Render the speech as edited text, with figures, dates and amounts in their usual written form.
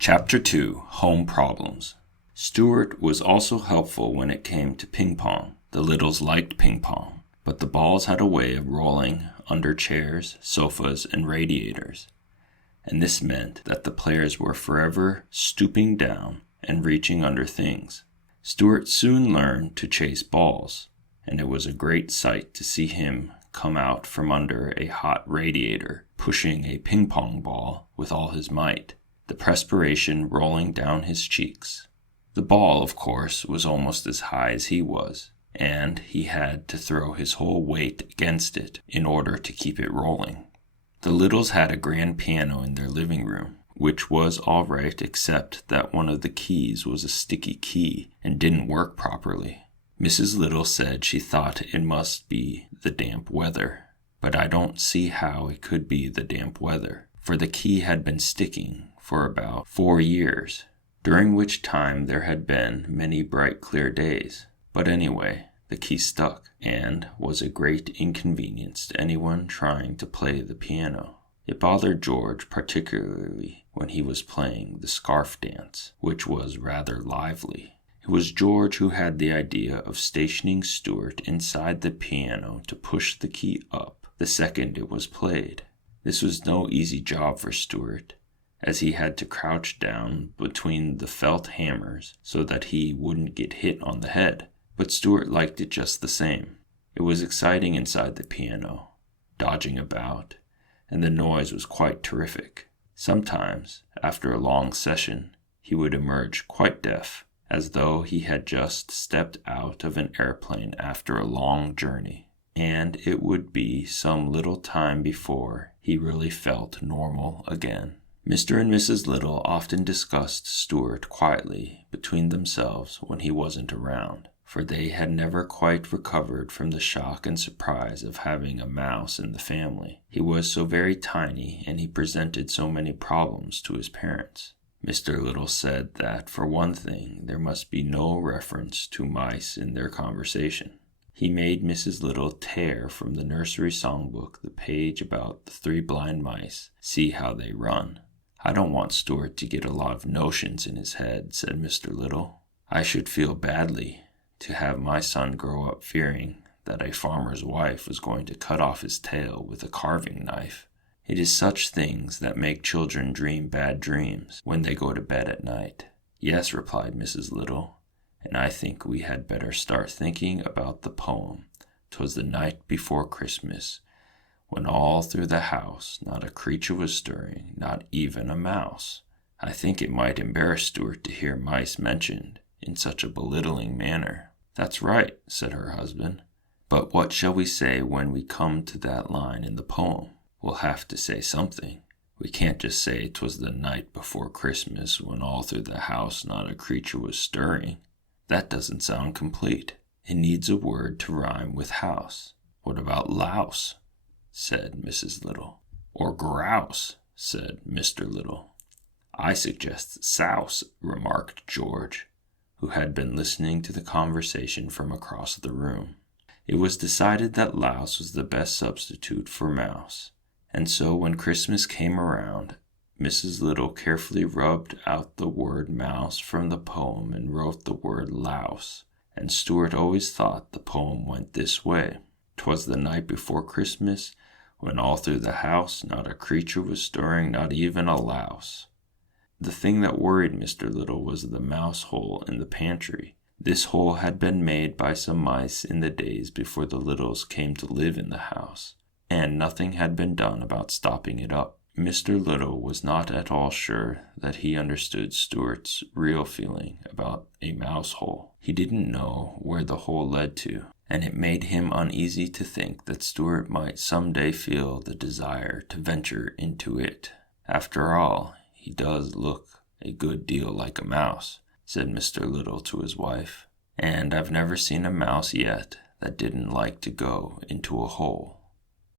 Chapter 2, Home Problems. Stuart was also helpful when it came to ping pong. The littles liked ping pong, but the balls had a way of rolling under chairs, sofas, and radiators, and this meant that the players were forever stooping down and reaching under things. Stuart soon learned to chase balls, and it was a great sight to see him come out from under a hot radiator, pushing a ping pong ball with all his might, the perspiration rolling down his cheeks. The ball, of course, was almost as high as he was, and he had to throw his whole weight against it in order to keep it rolling. The littles had a grand piano in their living room, which was all right except that one of the keys was a sticky key and didn't work properly. Mrs. Little said she thought it must be the damp weather, but I don't see how it could be the damp weather, for the key had been sticking for about 4 years, during which time there had been many bright clear days. But anyway, the key stuck, and was a great inconvenience to anyone trying to play the piano. It bothered George particularly when he was playing the scarf dance, which was rather lively. It was George who had the idea of stationing Stuart inside the piano to push the key up the second it was played. This was no easy job for Stuart, as he had to crouch down between the felt hammers so that he wouldn't get hit on the head. But Stuart liked it just the same. It was exciting inside the piano, dodging about, and the noise was quite terrific. Sometimes, after a long session, he would emerge quite deaf, as though he had just stepped out of an airplane after a long journey, and it would be some little time before he really felt normal again. Mr. and Mrs. Little often discussed Stuart quietly between themselves when he wasn't around, for they had never quite recovered from the shock and surprise of having a mouse in the family. He was so very tiny, and he presented so many problems to his parents. Mr. Little said that, for one thing, there must be no reference to mice in their conversation. He made Mrs. Little tear from the nursery songbook the page about the 3 blind mice, see how they run. "I don't want Stuart to get a lot of notions in his head," said Mr. Little. "I should feel badly to have my son grow up fearing that a farmer's wife was going to cut off his tail with a carving knife. It is such things that make children dream bad dreams when they go to bed at night." "Yes," replied Mrs. Little, "and I think we had better start thinking about the poem, 'Twas the night before Christmas, when all through the house not a creature was stirring, not even a mouse." I think it might embarrass Stuart to hear mice mentioned in such a belittling manner. "That's right," said her husband. "But what shall we say when we come to that line in the poem? We'll have to say something. We can't just say 'twas the night before Christmas when all through the house not a creature was stirring. That doesn't sound complete. It needs a word to rhyme with house." "What about louse?" said Mrs. Little. "Or grouse," said Mr. Little. "I suggest souse," remarked George, who had been listening to the conversation from across the room. It was decided that louse was the best substitute for mouse, and so when Christmas came around, Mrs. Little carefully rubbed out the word mouse from the poem and wrote the word louse, and Stuart always thought the poem went this way: "'Twas the night before Christmas, when all through the house not a creature was stirring, not even a louse." The thing that worried Mr. Little was the mouse hole in the pantry. This hole had been made by some mice in the days before the Littles came to live in the house, and nothing had been done about stopping it up. Mr. Little was not at all sure that he understood Stuart's real feeling about a mouse hole. He didn't know where the hole led to, and it made him uneasy to think that Stuart might some day feel the desire to venture into it. "After all, he does look a good deal like a mouse," said Mr. Little to his wife, "and I've never seen a mouse yet that didn't like to go into a hole."